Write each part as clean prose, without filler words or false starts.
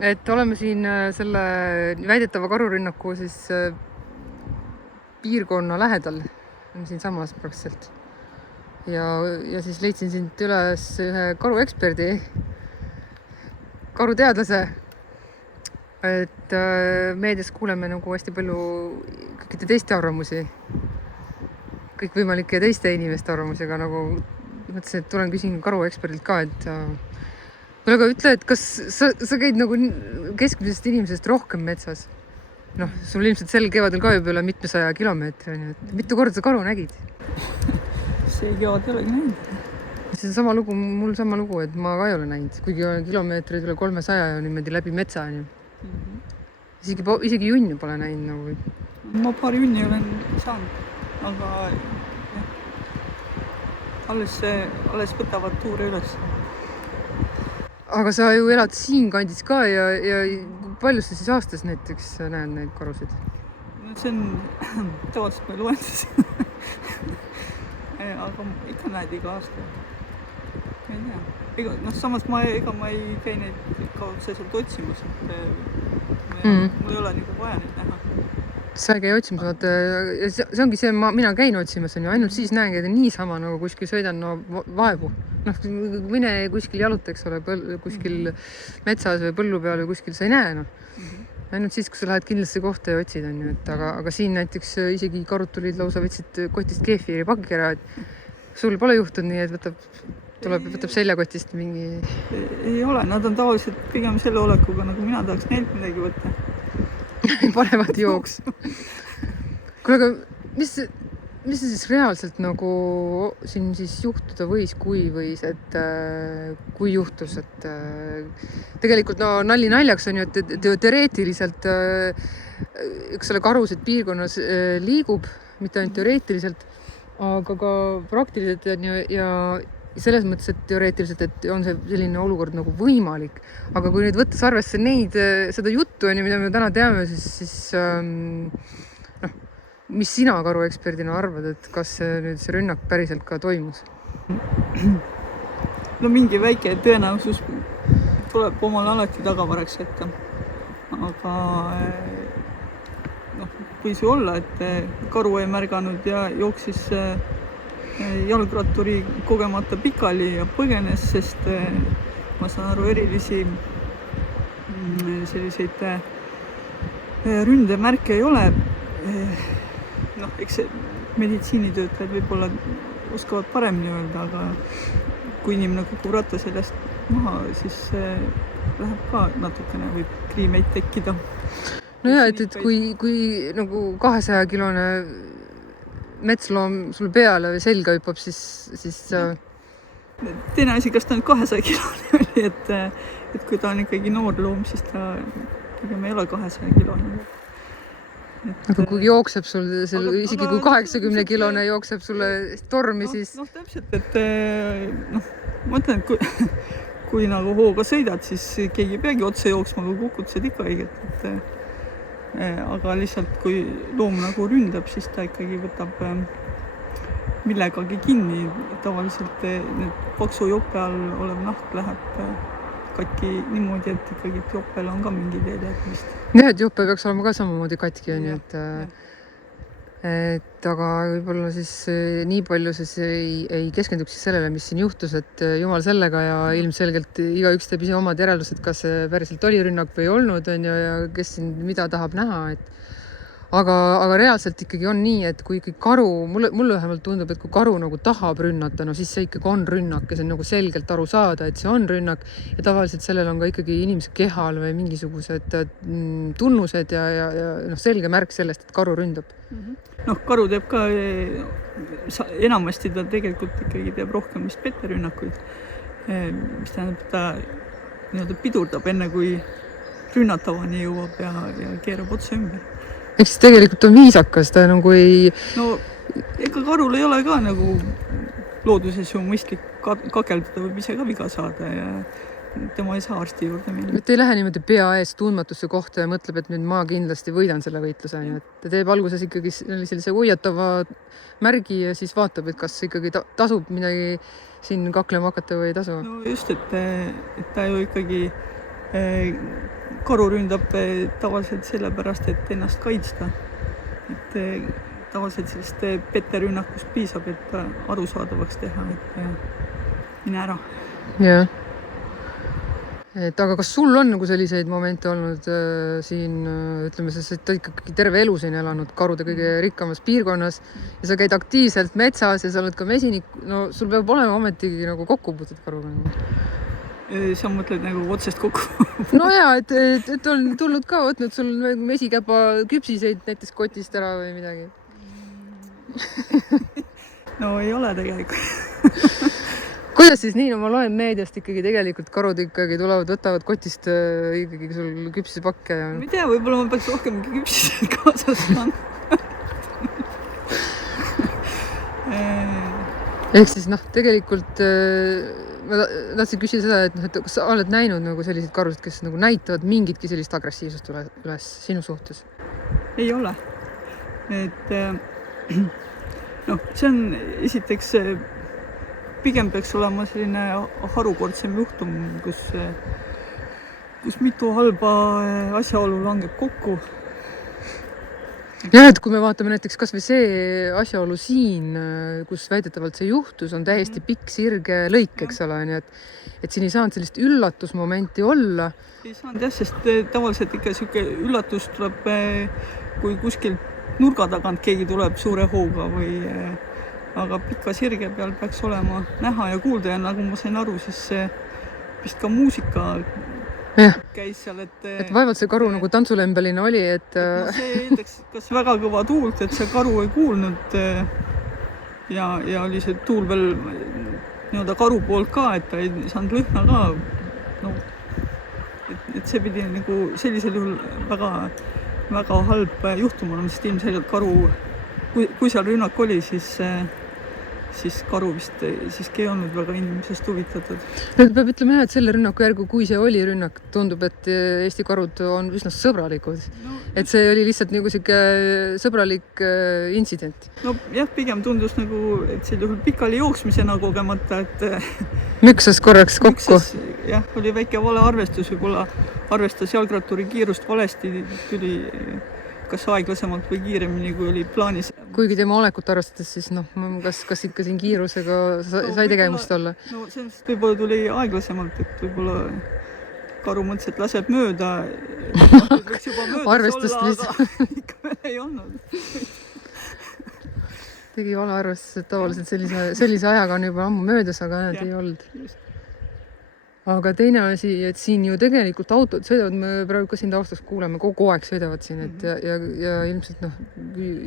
et oleme siin selle väidetava karurünnaku siis piirkonna lähedal, siinsamas praktiliselt. Ja siis leidsin sind üles ühe karueksperdi, karuteadlase. Et meedias kuuleme nagu hästi palju kõikide teiste arvamusi, kõikvõimalike teiste inimeste arvamusi, aga nagu mõtlesin, et tulen küsin karueksperdilt ka, et aga ütle, et kas sa käid nagu keskmisest inimesest rohkem metsas? Noh, sul ilmselt sel kevadel ka juba üle mitmesaja kilomeetri, et mitu korda sa karu nägid? See kevad ei olegi näinud. See on sama lugu, mul sama lugu, et ma ka ei ole näinud, kuigi olen kilomeetreid üle 300 ja niimoodi läbi metsa. Isegi junnu pole näinud nagu. Ma paari junni olen saanud, aga jah, alles võtavad tuure üles. Aga sa ju elad siin kandis ka ja palju sa siis aastas näiteks näed neid karusid? No see on tavaliselt ma loendus. Aga ikka näed iga aasta. Ei tea. Samas ma ei käi neid kaudseselt otsimas, et mul ei ole nagu vaja neid näha. Sa ei käi otsimas, see ongi see, mina käin otsimas, ainult siis näen, et niisama nagu kuskil sõidan vaevu. Mine kuskil jaluta, eks ole, kuskil metsas või põllu peal või kuskil sa ei näe. Ainult siis, kui sa lähed kindlasti kohta ja otsid, aga siin näiteks isegi karud tulid lausa, võtsid kotist keefiri pakki ära, et sul pole juhtunud nii, et võtab seljakotist mingi... Ei ole, nad on tavaliselt pigem selle olekuga, nagu mina tahaks neilt midagi võtta. Panevad jooks. Kuule, aga mis see siis reaalselt nagu siin siis juhtuda võis, et kui juhtus, et tegelikult nalli naljaks on ju, et teoreetiliselt üks selle karusid piirkonnas liigub, mitte ainult teoreetiliselt, aga ka praktiliselt on ju, ja selles mõttes, et teoreetiliselt, et on see selline olukord nagu võimalik, aga kui nüüd võttes arvesse seda juttu, mida me täna teame, siis mis sina karueksperdina arvad, et kas see rünnak päriselt ka toimus? No mingi väike tõenäosus tuleb omal alati tagavaraks jätta. Aga võis ju olla, et karu ei märganud ja jooksis jalgratturi kogemata pikali ja põgenes, sest ma saan aru erilisi selliseid ründemärke ei ole. Eks meditsiinitöötajad võib-olla oskavad paremini öelda, aga kui inimene kukub ratta seljast maha, siis läheb ka natukene, võib kriimeid tekkida. No ja, et kui nagu 200-kilone metsloom sul peale või selga hüppab, siis... Teine asi, kas ta on 200-kilone oli, et kui ta on ikkagi noor loom, siis ta pigem ei ole 200-kilone. Aga kui jookseb sul, isegi kui 80-kilone jookseb sulle tormi, siis... Täpselt, et ma ütlen, et kui nagu hooga sõidad, siis keegi ei peagi otse jooksma, kui kukutused ikka õiget. Aga lihtsalt, kui loom nagu ründab, siis ta ikkagi võtab millegagi kinni. Tavaliselt need paksu jope all olev nahk läheb katki niimoodi, et ikkagi jopel on ka mingi teede vist. Jah, et jope peaks olema ka samamoodi katki, et aga võib-olla siis nii palju siis ei keskenduks siis sellele, mis siin juhtus, et jumal sellega ja ilmselgelt igaüks teeb ise omad järeldused, kas see päriselt oli rünnak või ei olnud ja kes siin mida tahab näha, aga reaalselt ikkagi on nii, et kui karu, mulle vähemalt tundub, et kui karu nagu tahab rünnata, siis see ikkagi on rünnak ja see on nagu selgelt aru saada, et see on rünnak ja tavaliselt sellel on ka ikkagi inimese kehal või mingisugused tunnused ja selge märk sellest, et karu ründab. Karu teeb ka, enamasti ta tegelikult ikkagi teeb rohkem vist petterünnakuid, mis tähendab, et ta pidurdab enne, kui rünnatavani jõuab ja keerab otsa ümber. Eks tegelikult on viisakas, ta nagu ei... Ega karul ei ole ka nagu looduses ju mõistlik kakeldada, võib ise ka viga saada ja tema ei saa arsti juurde minna. Et ei lähe niimoodi pea ees tundmatusse kohta ja mõtleb, et nüüd ma kindlasti võidan selle võitluse. Ta teeb alguses ikkagi sellise hoiatava märgi ja siis vaatab, et kas ikkagi tasub midagi siin kaklema hakata või ei tasu. No just, et ta ju ikkagi karu ründab tavaliselt sellepärast, et ennast kaitsta. Et tavaliselt sellist petterünnakust piisab, et arusaadavaks teha, et mine ära. Jah. Et aga kas sul on nagu selliseid momente olnud siin, ütleme, sa oled ikkagi terve elu siin elanud karude kõige rikkamas piirkonnas ja sa käid aktiivselt metsas ja sa oled ka mesinik, no sul peab olema ometigi nagu kokkupuutud karuga. Sa mõtled nagu otsest kokku? No jaa, et on tulnud ka, võtnud sul mesikäpa küpsiseid näiteks kotist ära või midagi. No ei ole tegelikult. Kuidas siis nii, no ma loen meediast ikkagi tegelikult karud ikkagi tulevad, võtavad kotist ikkagi sul küpsipakke ja... Ma ei tea, võib-olla ma peaks rohkem küpsiseid kaasas saanud. Ehk siis noh, tegelikult ma tahtsin küsida seda, et kas sa oled näinud nagu selliseid karusid, kes nagu näitavad mingitki sellist agressiivsust üles sinu suhtes? Ei ole. Et noh, see on esiteks pigem peaks olema selline harukordsem juhtum, kus mitu halba asjaolu langeb kokku. Jah, et kui me vaatame näiteks kas või see asjaolu siin, kus väidetavalt see juhtus, on täiesti pikk sirge lõik, eks ole, nii et siin ei saanud sellist üllatusmomenti olla. Ei saanud jah, sest tavaliselt ikka siuke üllatus tuleb, kui kuskil nurga tagant keegi tuleb suure hooga või aga pika sirge peal peaks olema näha ja kuulda ja nagu ma sain aru, siis vist ka muusika käis seal, et vaevalt see karu nagu tantsulembeline oli, et no, see eeldaks kas väga kõva tuult, et see karu ei kuulnud ja oli see tuul veel nii-öelda karu poolt ka, et ta ei saanud lõhna ka. No, et see pidi nagu sellisel juhul väga halb juhtum olema, sest ilmselgelt karu, kui seal rünnak oli, siis karu vist siiski ei olnud väga inimesest huvitatud. Nüüd peab ütlema, et selle rünnaku järgu, kui see oli rünnak, tundub, et Eesti karud on üsna sõbralikud. No, et see oli lihtsalt nagu siuke sõbralik intsident. No jah, pigem tundus nagu, et sel juhul pikali jooksmisena kogemata, et müksas korraks kokku. Jah, oli väike valearvestus, võib-olla arvestas jalgratturi kiirust valesti, tuli kas aeglasemalt või kiiremini, kui oli plaanis. Kuigi tema olekut arvestades, siis noh, kas ikka siin kiirusega sai tegemust olla? No sellest võib-olla tuli aeglasemalt, et võib-olla karu mõtles, et laseb mööda. Võiks juba möödas olla, aga ikka veel ei olnud. Tegi valearvestus, et tavaliselt sellise ajaga on juba ammu möödas, aga need ei olnud. Just. Aga teine asi, et siin ju tegelikult autod sõidavad, me praegu ka siin taustaks kuuleme, kogu aeg sõidavad siin, et ja ilmselt noh,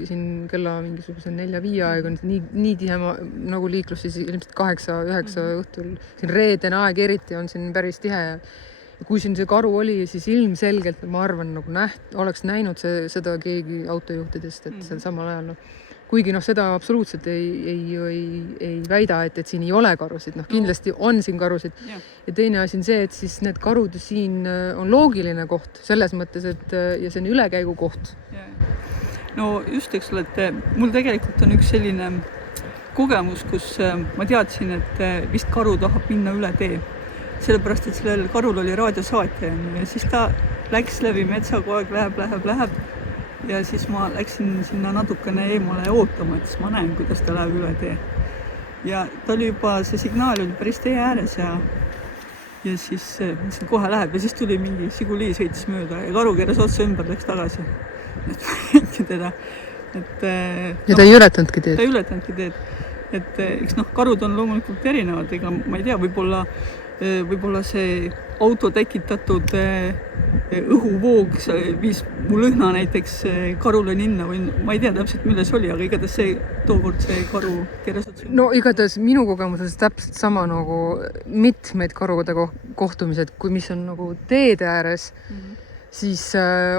siin kella mingisuguse 4-5 aeg on nii tihe nagu liiklus, siis ilmselt 8-9 õhtul, siin reedene aeg eriti on siin päris tihe ja kui siin see karu oli, siis ilmselgelt ma arvan, nagu oleks näinud seda keegi autojuhtidest, et seal samal ajal kuigi noh, seda absoluutselt ei väida, et siin ei ole karusid. Noh, kindlasti on siin karusid. Ja teine asi on see, et siis need karud siin on loogiline koht selles mõttes, et ja see on ülekäigu koht. No just, eks ole, et mul tegelikult on üks selline kogemus, kus ma teadsin, et vist karu tahab minna üle tee. Sellepärast, et sellel karul oli raadiosaatja ja siis ta läks läbi metsa, kogu aeg läheb. Ja siis ma läksin sinna natukene eemale ootama, et siis ma näen, kuidas ta läheb üle tee. Ja ta oli juba, see signaal oli päris tee ääres ja siis kohe läheb ja siis tuli mingi Žiguli sõitis mööda ja karu keeras otsa ümber, läks tagasi. Et teda. Ja ta ei ületanudki teed? Ta ei ületanudki teed. Et eks noh, karud on loomulikult erinevad, ega ma ei tea, võib-olla see auto tekitatud õhuvoog viis mu lõhna näiteks karule ninna või ma ei tea täpselt, milles oli, aga igatahes tookord see karu keeras otsa. No igatahes minu kogemuses täpselt sama nagu mitmeid karude kohtumised, kui mis on nagu teede ääres, siis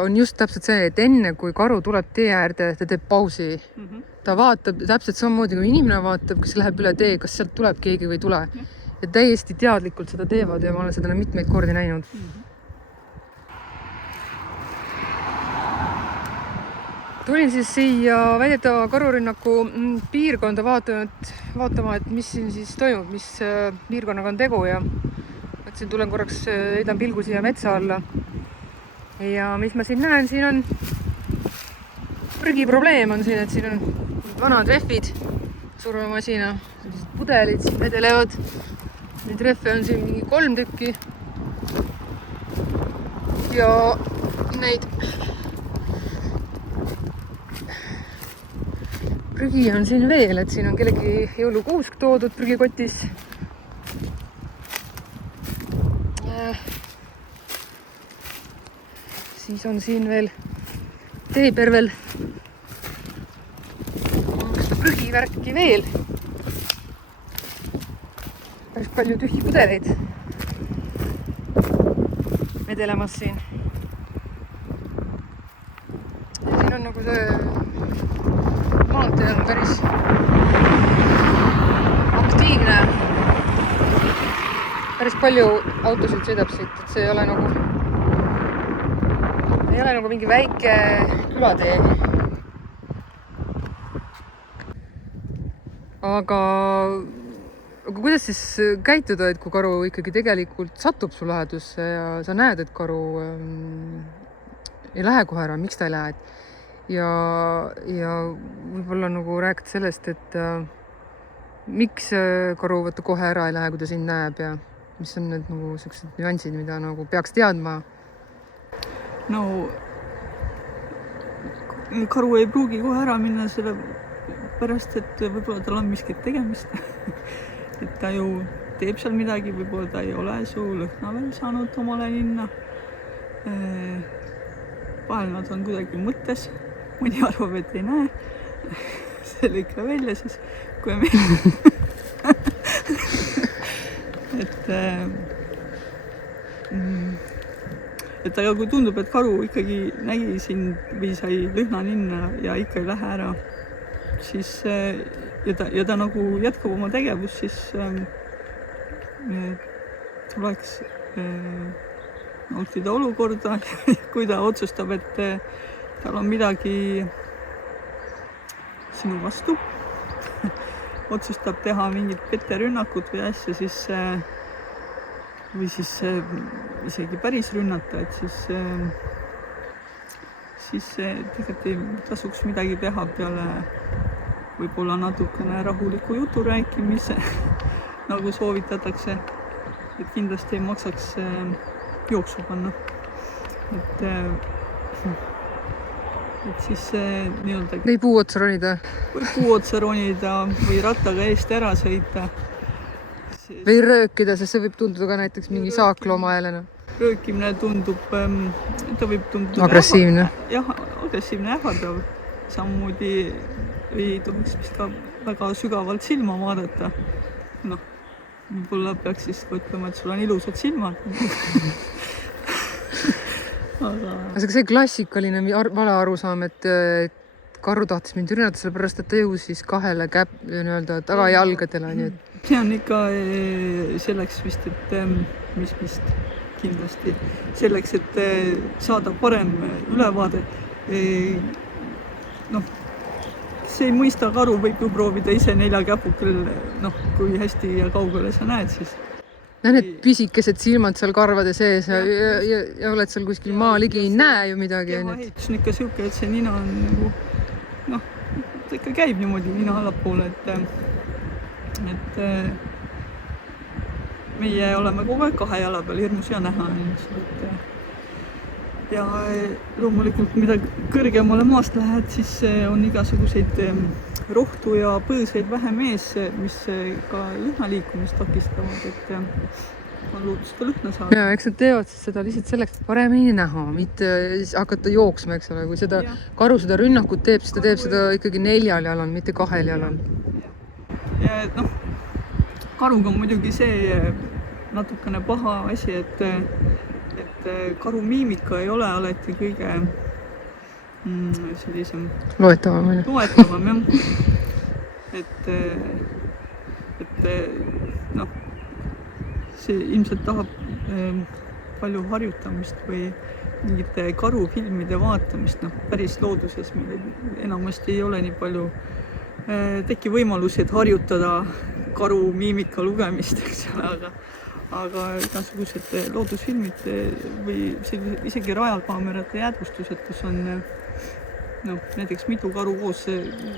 on just täpselt see, et enne kui karu tuleb tee äärde, ta teeb pausi. Ta vaatab täpselt samamoodi, kui inimene vaatab, kas läheb üle tee, kas sealt tuleb keegi või ei tule. Ja täiesti teadlikult seda teevad ja ma olen seda mitmeid kordi näinud. Tulin siis siia väidetava karurünnaku piirkonda vaatama, et mis siin siis toimub, mis piirkonnaga on tegu ja mõtlesin, tulen korraks, heidan pilgu siia metsa alla. Ja mis ma siin näen, siin on prügiprobleem on siin, et siin on vanad rehvid, survemasina, pudelid siin vedelevad. Neid rehve on siin mingi 3 tükki. Ja neid prügi on siin veel, et siin on kellegi jõulukuusk toodud prügikotis. Siis on siin veel teepervel prügivärki veel. Päris palju tühji pudeleid vedelemas siin. Ja siin on nagu see maantee on päris aktiivne. Päris palju autosid sõidab siit, et see ei ole nagu mingi väike külatee. Aga kuidas siis käituda, et kui karu ikkagi tegelikult satub su lähedusse ja sa näed, et karu ei lähe kohe ära, miks ta ei lähe? Ja võib-olla nagu rääkida sellest, et miks karu võtta kohe ära ei lähe, kui ta sind näeb ja mis on need nagu sellised nüansid, mida nagu peaks teadma? No karu ei pruugi kohe ära minna selle pärast, et võib-olla tal on miskit tegemist. Et ta ju teeb seal midagi, võib-olla ta ei ole su lõhna veel saanud omale linna. Vahel nad on kuidagi mõttes, mõni arvab, et ei näe. See lõika välja siis, kui meil... Et aga kui tundub, et karu ikkagi nägi sind või sai lõhna linna ja ikka ei lähe ära, siis ja ta nagu jätkab oma tegevust, siis tuleks nautida olukorda. Kui ta otsustab, et tal on midagi sinu vastu, otsustab teha mingit petterünnakut või asja, siis või siis isegi päris rünnata, et siis tegelikult ei tasuks midagi teha peale võib-olla natukene rahuliku jutu rääkimise, nagu soovitatakse, et kindlasti ei maksaks jooksu panna. Et siis nii-öelda... Või puu otsa ronida? Või puu otsa ronida või rattaga eest ära sõita. Või röökida, sest see võib tunduda ka näiteks mingi saakloomahäälena. Röökimine tundub, ta võib tunduda agressiivne. Jah, agressiivne ähvardav. Sammoodi ei tohiks vist ka väga sügavalt silma vaadata. Noh, võib-olla peaks siis ütlema, et sul on ilusad silmad. Aga see klassikaline vale arusaam, et karu tahtis mind rünnata, sellepärast, et ta jõus siis 2 tagajalgadele. Nii et... See on ikka selleks vist, et mis vist kindlasti selleks, et saada parem ülevaade. Noh, see ei mõista karu võib ju proovida ise 4 käpukil, kui hästi ja kaugele sa näed siis. Need pisikesed silmad seal karvade sees ja oled seal kuskil maa ligi, ei näe ju midagi. Kehaehitus on ikka siuke, et see nina on nagu, ta ikka käib niimoodi nina allapoole, et meie oleme kogu aeg 2 jala peal, hirmus hea näha. Ja loomulikult, mida kõrgemale maast lähed, siis on igasuguseid rohtu ja põõseid vähem ees, mis ka lõhna liikumist takistavad, et on loodus ka lõhna saada. Ja eks nad teevad seda lihtsalt selleks, et paremini näha, mitte hakata jooksma, eks ole. Kui seda karu seda rünnakut teeb, siis ta teeb seda ikkagi 4 jalal, mitte 2 jalal. Ja karuga on muidugi see natukene paha asi, et karu miimika ei ole alati kõige sellisem loetavam, jah. Et see ilmselt tahab palju harjutamist või mingite karufilmide vaatamist, päris looduses meil enamasti ei ole nii palju teki võimalusi, et harjutada karu miimika lugemist, eks ole, aga igasugused loodusfilmid või isegi rajakaamerate jäädvustused, kus on näiteks mitu karu koos,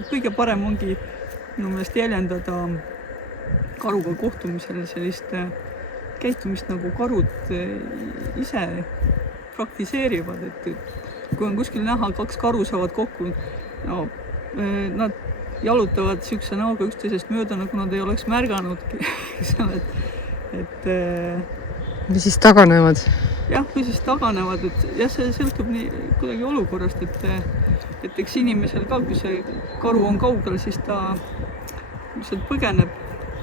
kõige parem ongi minu meelest jäljendada karuga kohtumisel sellist käitumist, nagu karud ise praktiseerivad, et kui on kuskil näha, 2 karu saavad kokku, nad jalutavad siukse näoga üksteisest mööda, nagu nad ei oleks märganudki, et ja siis taganevad. jah, või siis taganevad, et jah, see sõltub nii kuidagi olukorrast, et eks inimesel ka, kui see karu on kaugel, siis ta lihtsalt põgeneb,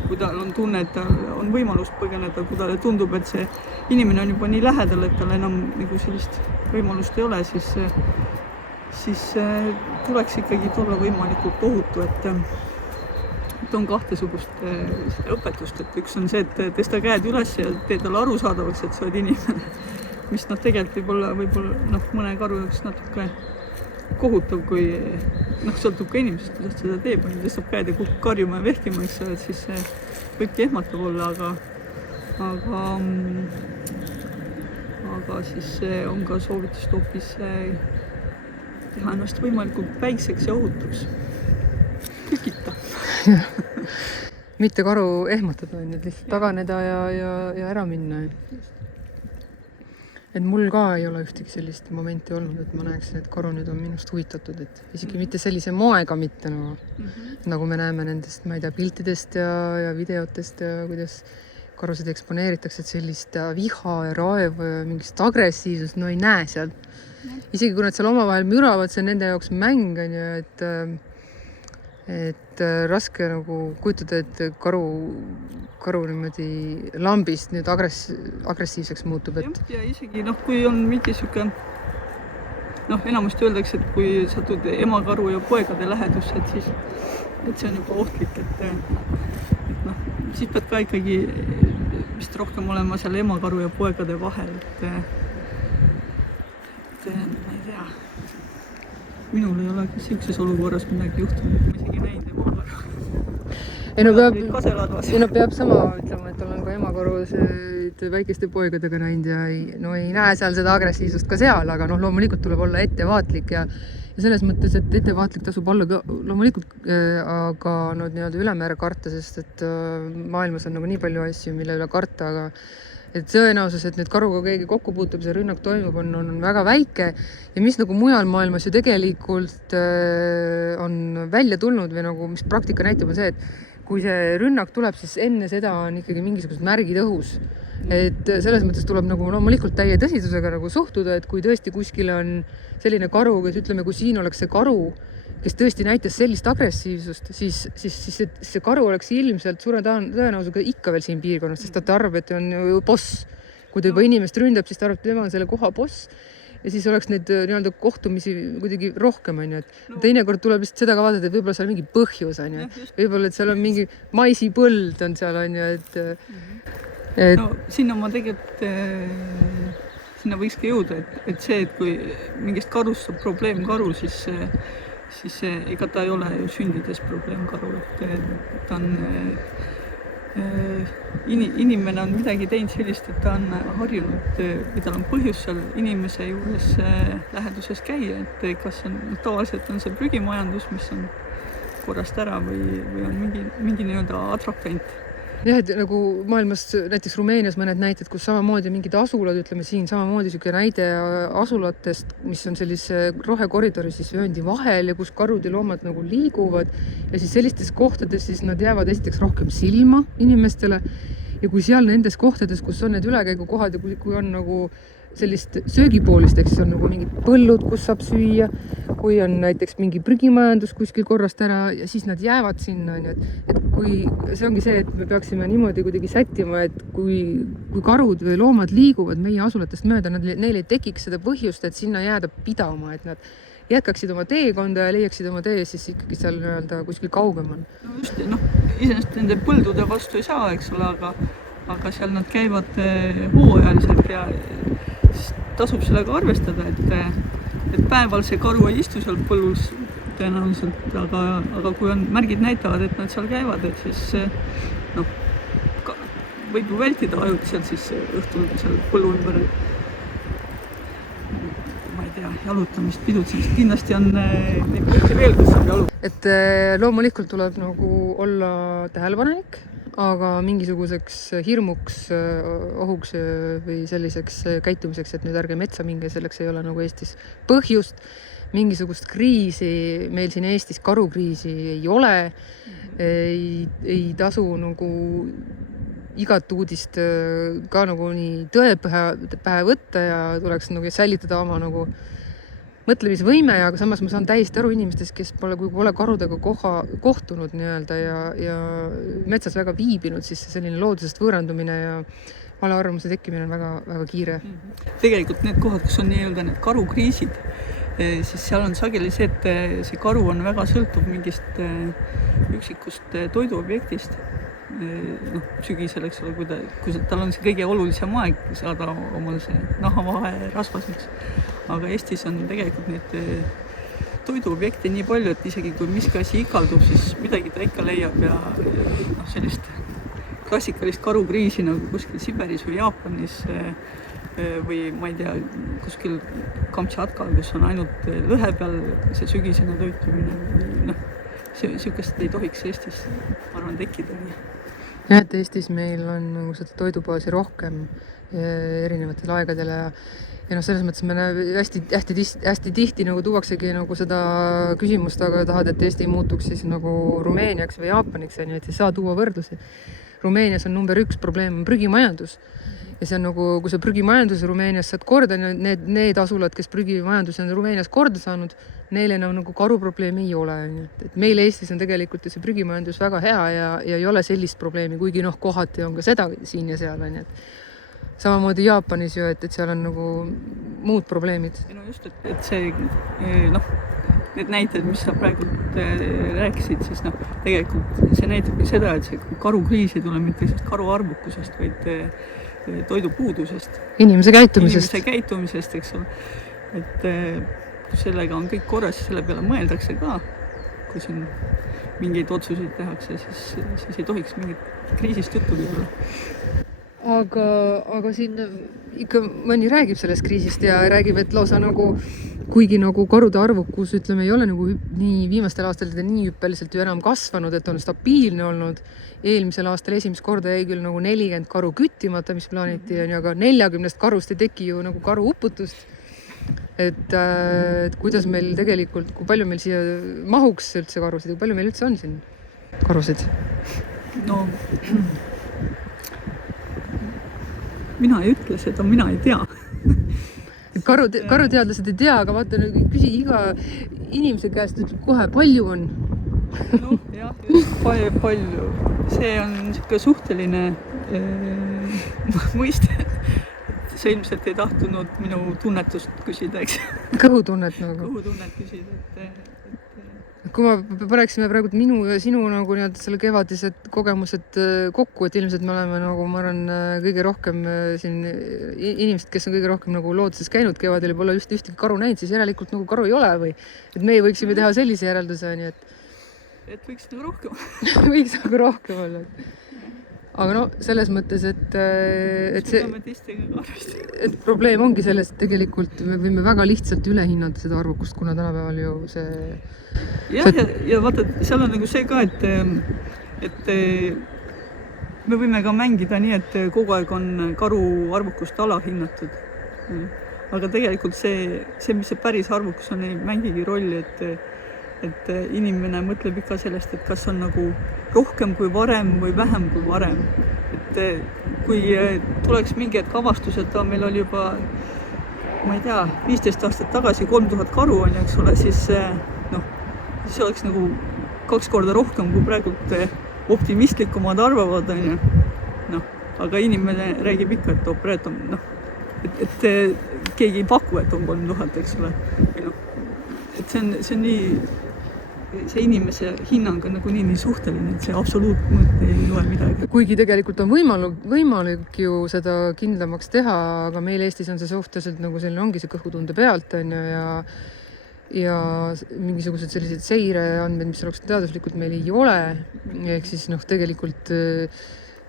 kui tal on tunne, et tal on võimalus põgeneda, kui talle tundub, et see inimene on juba nii lähedal, et tal enam nagu sellist võimalust ei ole, siis tuleks ikkagi olla võimalikult ohutu, et on kahtesugust õpetust, et üks on see, et tõsta käed üles ja tee talle arusaadavaks, et sa oled inimene, mis tegelikult võib-olla mõne karu jaoks natuke kohutav, kui sõltub ka inimesest, kuidas seda teeb, tõstab käed ja kukub karjuma ja vehkima, eks ole, et siis see võibki ehmatav olla, aga siis on ka soovitust hoopis teha ennast võimalikult väikseks ja ohutuks. Kükita. mitte karu ehmatada, et lihtsalt taganeda ja ära minna. Et mul ka ei ole ühtegi sellist momenti olnud, et ma näeksin, et karunid on minust huvitatud, et isegi mitte sellise moega mitte, nagu me näeme nendest, ma ei tea, piltidest ja videotest ja kuidas karusid eksponeeritakse, et sellist viha ja raevu ja mingist agressiivsust, no ei näe seal. Isegi kui nad seal omavahel müravad, see on nende jaoks mäng, on ju, et raske nagu kujutada, et karu niimoodi lambist nüüd agressiivseks muutub, et ja isegi kui on mingi siuke enamasti öeldakse, et kui satud emakaru ja poegade lähedusse, et siis see on juba ohtlik, et siis pead ka ikkagi vist rohkem olema seal emakaru ja poegade vahel, et ma ei tea, minul ei ole ka siukses olukorras midagi juhtunud, ma isegi näinud emakaru. Peab sama ütlema, et olen ka emakarusid väikeste poegadega näinud ja ei näe seal seda agressiivsust ka seal, aga loomulikult tuleb olla ettevaatlik ja selles mõttes, et ettevaatlik tasub olla ka loomulikult, aga nii-öelda ülemäära karta, sest et maailmas on nii palju asju, mille üle karta, aga et tõenäosus, et nüüd karuga keegi kokku puutub, see rünnak toimub, on väga väike ja mis mujal maailmas ju tegelikult on välja tulnud või mis praktika näitab, on see, et kui see rünnak tuleb, siis enne seda on ikkagi mingisugused märgid õhus. Et selles mõttes tuleb loomulikult täie tõsidusega suhtuda, et kui tõesti kuskil on selline karu, kes ütleme, kui siin oleks see karu, kes tõesti näitas sellist agressiivsust, siis see karu oleks ilmselt suure tõenäosusega ikka veel siin piirkonnas, sest ta arvab, et on ju boss. Kui ta juba inimest ründab, siis ta arvab, et tema on selle koha boss ja siis oleks neid nii-öelda kohtumisi kuidagi rohkem, on ju, et teinekord tuleb lihtsalt seda ka vaadata, et võib-olla seal on mingi põhjus, on ju, võib-olla, et seal on mingi maisipõld on seal, on ju, et sinna ma tegelikult sinna võikski jõuda, et see, et kui mingist karust saab probleemkaru, siis ega ta ei ole ju sündides probleemkaru, et ta on inimene on midagi teinud sellist, et ta on harjunud või tal on põhjus seal inimese juures läheduses käia, et kas tavaliselt on see prügimajandus, mis on korrast ära või on mingi nii-öelda atrakant. Jah, et maailmas näiteks Rumeenias mõned näited, kus samamoodi mingid asulad, ütleme siin samamoodi siuke näide asulatest, mis on sellise rohekoridori siis vööndi vahel ja kus karud ja loomad liiguvad ja siis sellistes kohtades siis nad jäävad esiteks rohkem silma inimestele ja kui seal nendes kohtades, kus on need ülekäigukohad ja kui on sellist söögipoolist, ehk siis on mingid põllud, kus saab süüa, kui on näiteks mingi prügimajandus kuskil korrast ära ja siis nad jäävad sinna, et kui see ongi see, et me peaksime niimoodi kuidagi sättima, et kui karud või loomad liiguvad meie asulatest mööda, neil ei tekiks seda põhjust, et sinna jääda pidama, et nad jätkaksid oma teekonda ja leiaksid oma tee siis ikkagi seal nii-öelda kuskil kaugemal. Just, iseenesest nende põldude vastu ei saa, eks ole, aga seal nad käivad hooajaliselt ja siis tasub sellega arvestada, et päeval see karu ei istu seal põllus tõenäoliselt, aga kui on märgid näitavad, et nad seal käivad, et siis võib ju vältida ajutiselt siis õhtul seal põllu ümber ma ei tea, jalutamist, pidutsemist, kindlasti on neid kohti veel, kus saab jalutada. Et loomulikult tuleb nagu olla tähelepanelik, aga mingisuguseks hirmuks, ohuks või selliseks käitumiseks, et nüüd ärge metsa minge, selleks ei ole nagu Eestis põhjust. Mingisugust kriisi meil siin Eestis, karukriisi ei ole, ei tasu nagu igat uudist ka nagu nii tõepähe võtta ja tuleks nagu säilitada oma nagu mõtlemisvõime, aga samas ma saan täiesti aru inimestest, kes pole karudega kohtunud nii-öelda ja metsas väga viibinud, siis selline loodusest võõrandumine ja valearvamuse tekkimine on väga, väga kiire. Tegelikult need kohad, kus on nii-öelda need karukriisid, siis seal on sageli see, et see karu on väga sõltuv mingist üksikust toiduobjektist. Sügisel, eks ole, kui tal on see kõige olulisem aeg saada omal see nahavahe rasvaseks. Aga Eestis on tegelikult neid toiduobjekte nii palju, et isegi kui miski asi ikaldub, siis midagi ta ikka leiab ja sellist klassikalist karukriisi nagu kuskil Siberis või Jaapanis või ma ei tea, kuskil Kamtšatkal, kus on ainult lõhe peal see sügisene toitumine. Siukest ei tohiks Eestis, ma arvan, tekkida. Ja, et Eestis meil on nagu seda toidubaasi rohkem erinevatel aegadel ja selles mõttes me hästi tihti nagu tuuaksegi nagu seda küsimust, aga tahad, et Eesti muutuks siis nagu Rumeeniaks või Jaapaniks, et ei saa tuua võrdlusi. Rumeenias on number 1 probleem prügimajandus. Ja see on nagu, kui sa prügimajanduse Rumeenias saad korda, need asulad, kes prügimajanduse on Rumeenias korda saanud, neil enam nagu karuprobleemi ei ole. Et meil Eestis on tegelikult see prügimajandus väga hea ja ei ole sellist probleemi, kuigi kohati on ka seda siin ja seal. Samamoodi Jaapanis ju, et seal on nagu muud probleemid. No just, et see, need näited, mis sa praegu rääkisid, siis tegelikult see näitabki seda, et see karukriis ei tule mitte lihtsalt karu arvukusest, vaid toidupuudusest. Inimese käitumisest, eks ole. Et kui sellega on kõik korras, selle peale mõeldakse ka, kui siin mingeid otsuseid tehakse, siis ei tohiks mingit kriisist juttu olla. Aga siin ikka mõni räägib sellest kriisist ja räägib, et lausa nagu, kuigi nagu karude arvukus, ütleme, ei ole nagu nii viimastel aastatel nii hüppeliselt ju enam kasvanud, et on stabiilne olnud. Eelmisel aastal esimest korda jäi küll nagu 40 karu küttimata, mis plaaniti, aga 40 karust ei teki ju nagu karu uputust. Et kuidas meil tegelikult, kui palju meil siia mahuks üldse karusid, kui palju meil üldse on siin karusid? No, mina ei ütle seda, mina ei tea. Karuteadlased ei tea, aga vaata, küsi iga inimese käest, ütleb kohe, palju on? Jah, just palju. See on niisugune suhteline mõiste. See ilmselt ei tahtunud minu tunnetust küsida, eks? Kõhutunnet nagu? Kõhutunnet küsida, Kui me paneksime praegu minu ja sinu nagu selle kevadised kogemused kokku, et ilmselt me oleme nagu, ma arvan, kõige rohkem siin inimesed, kes on kõige rohkem nagu looduses käinud kevadel ja pole ühtegi karu näinud, siis järelikult nagu karu ei ole või? Et meie võiksime teha sellise järelduse, et võiks nagu rohkem. Võiks nagu rohkem olla. Aga selles mõttes, et probleem ongi sellest, et tegelikult me võime väga lihtsalt üle hinnata seda arvukust, kuna tänapäeval ju see... Ja vaata, seal on nagu see ka, et me võime ka mängida nii, et kogu aeg on karu arvukust alahinnatud. Aga tegelikult see, mis see päris arvukus on, ei mängigi rolli, et inimene mõtleb ikka sellest, et kas on nagu rohkem kui varem või vähem kui varem. Et kui tuleks mingi hetk avastus, et meil oli juba, ma ei tea, 15 aastat tagasi 3000 karu on, eks ole, siis see oleks nagu 2 korda rohkem, kui praegu optimistlikumad arvavad, on ju. Aga inimene räägib ikka, et keegi ei paku, et on 3000, eks ole. Et see on nii, see inimese hinnang on nagu nii suhteline, et see absoluutmõõt ei loe midagi. Kuigi tegelikult on võimalik ju seda kindlamaks teha, aga meil Eestis on see suhteliselt nagu selline ongi see kõhutunde pealt, on ju, ja mingisugused sellised seireandmed, mis oleks teaduslikult meil ei ole, ehk siis tegelikult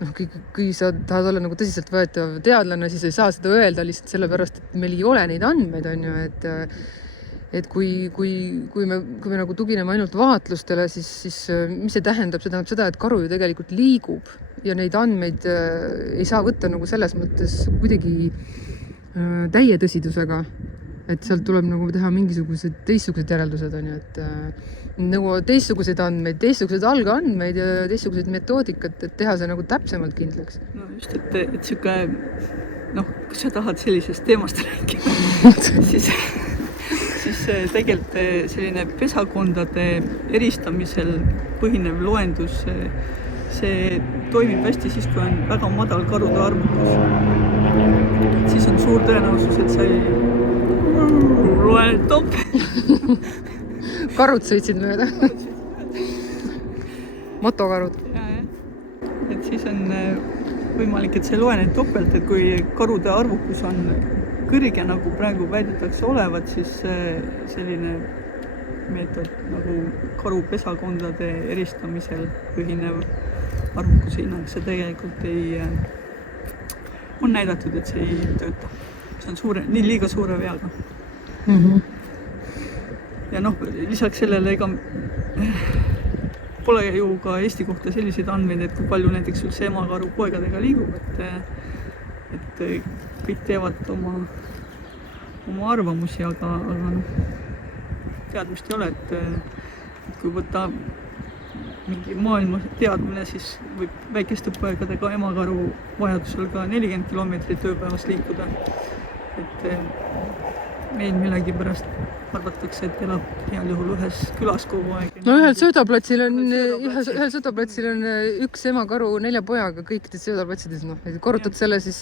noh, kui sa tahad olla nagu tõsiseltvõetav teadlane, siis ei saa seda öelda lihtsalt sellepärast, et meil ei ole neid andmeid, on ju, et kui me nagu tugineme ainult vaatlustele, siis mis see tähendab? See tähendab seda, et karu ju tegelikult liigub ja neid andmeid ei saa võtta nagu selles mõttes kuidagi täie tõsidusega, et sealt tuleb nagu teha mingisugused teistsugused järeldused, on ju, et nagu teistsuguseid andmeid, teistsuguseid algandmeid ja teistsuguseid metoodikat, et teha see nagu täpsemalt kindlaks. No just, et sihuke, noh, kui sa tahad sellisest teemast rääkida, siis tegelikult selline pesakondade eristamisel põhinev loendus, see toimib hästi siis, kui on väga madal karude arvukus. Siis on suur tõenäosus, et sa ei loe top. Karud sõitsid mööda. Motokarud. Et siis on võimalik, et see ei loe neid topelt, et kui karude arvukus on kõrge, nagu praegu väidetakse olevat, siis selline meetod nagu karupesakondade eristamisel põhinev arvukuse hinnang, see tegelikult on näidatud, et see ei tööta. See on nii liiga suure veaga. Ja noh, lisaks sellele pole ju ka Eesti kohta selliseid andmeid, et kui palju näiteks üldse emakaru poegadega liigub, et kõik teevad oma arvamusi, aga noh, teadmist ei ole, et kui võtta mingi maailma teadmine, siis võib väikeste poegadega emakaru vajadusel ka 40 kilomeetrit ööpäevas liikuda. Et meil millegipärast arvatakse, et elab heal juhul ühes külas kogu aeg. No ühel söödaplatsil on üks emakaru 4 pojaga kõikides söödaplatsides, noh, korrutad selle siis,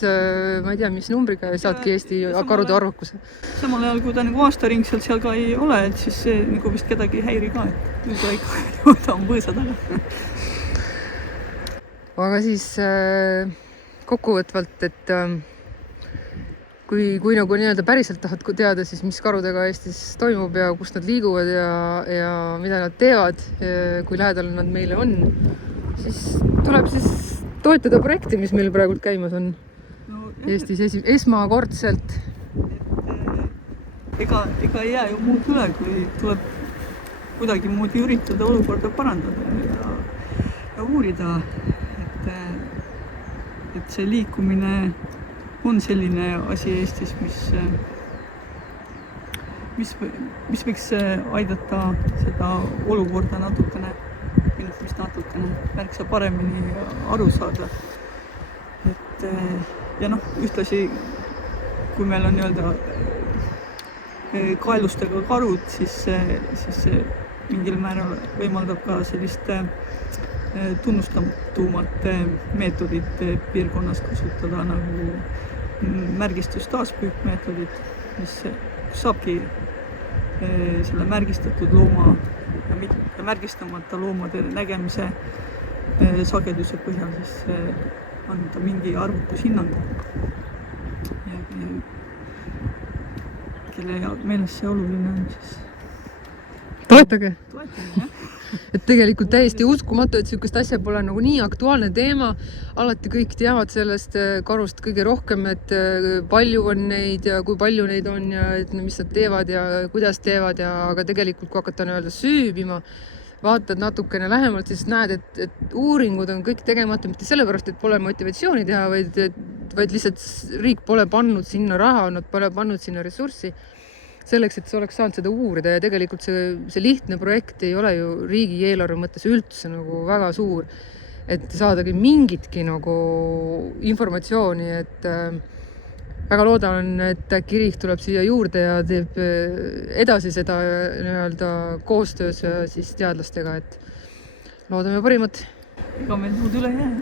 ma ei tea, mis numbriga ja saadki Eesti karude arvukuse. Samal ajal, kui ta nagu aastaringselt seal ka ei ole, et siis see nagu vist kedagi ei häiri ka, et nüüd ta ikka ta on põõsa taga. Aga siis kokkuvõtvalt, et kui nagu nii-öelda päriselt tahad teada, siis mis karudega Eestis toimub ja kust nad liiguvad ja mida nad teevad, kui lähedal nad meile on, siis tuleb siis toetada projekti, mis meil praegu käimas on Eestis esmakordselt. Ega ei jää ju muud üle, kui tuleb kuidagi moodi üritada olukorda parandada ja uurida, et see liikumine on selline asi Eestis, mis võiks aidata seda olukorda natukene märksa paremini aru saada. Et, ja noh, ühtlasi, kui meil on nii-öelda kaelustega karud, siis see mingil määral võimaldab ka sellist tunnustatumat meetodit piirkonnas kasutada, nagu märgistustaaspüükmeetodit, mis saabki selle märgistatud looma ja märgistamata loomade nägemise sageduse põhjal siis anda mingi arvukushinnang. Ja kelle meeles see oluline on, siis toetage, jah. Et tegelikult täiesti uskumatu, et sihukest asja pole nagu nii aktuaalne teema. Alati kõik teavad sellest karust kõige rohkem, et palju on neid ja kui palju neid on ja et mis nad teevad ja kuidas teevad aga tegelikult kui hakata nii-öelda süübima, vaatad natukene lähemalt, siis näed, et uuringud on kõik tegemata mitte sellepärast, et pole motivatsiooni teha, vaid lihtsalt riik pole pannud sinna raha, nad pole pannud sinna ressurssi selleks, et see oleks saanud seda uurida ja tegelikult see lihtne projekt ei ole ju riigieelarve mõttes üldse nagu väga suur, et saadagi mingitki nagu informatsiooni, et väga loodan, et äkki riik tuleb siia juurde ja teeb edasi seda nii-öelda koostöös siis teadlastega, et loodame parimat. Ega meil muud üle jää.